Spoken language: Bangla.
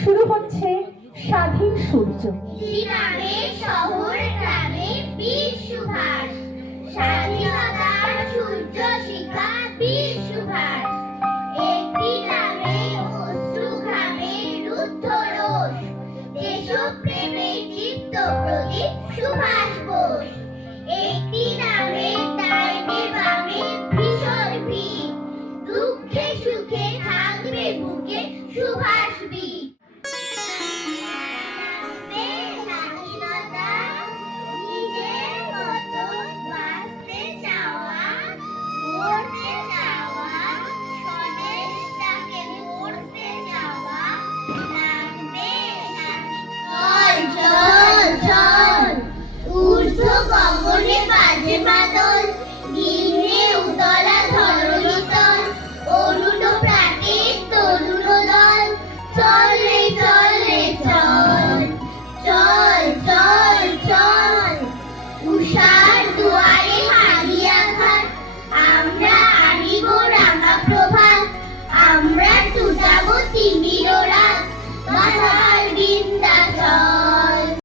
শুরু হচ্ছে স্বাধীন সূর্য। গ্রামে শহর গ্রামে বীর সুভাষ, স্বাধীনতার সূর্য শিখা বীর সুভাষ। একটি গ্রামে অশ্রু ঘামে রুদ্ধ রোষ, দেশপ্রেমে দীপ্ত প্রদীপ সুভাষ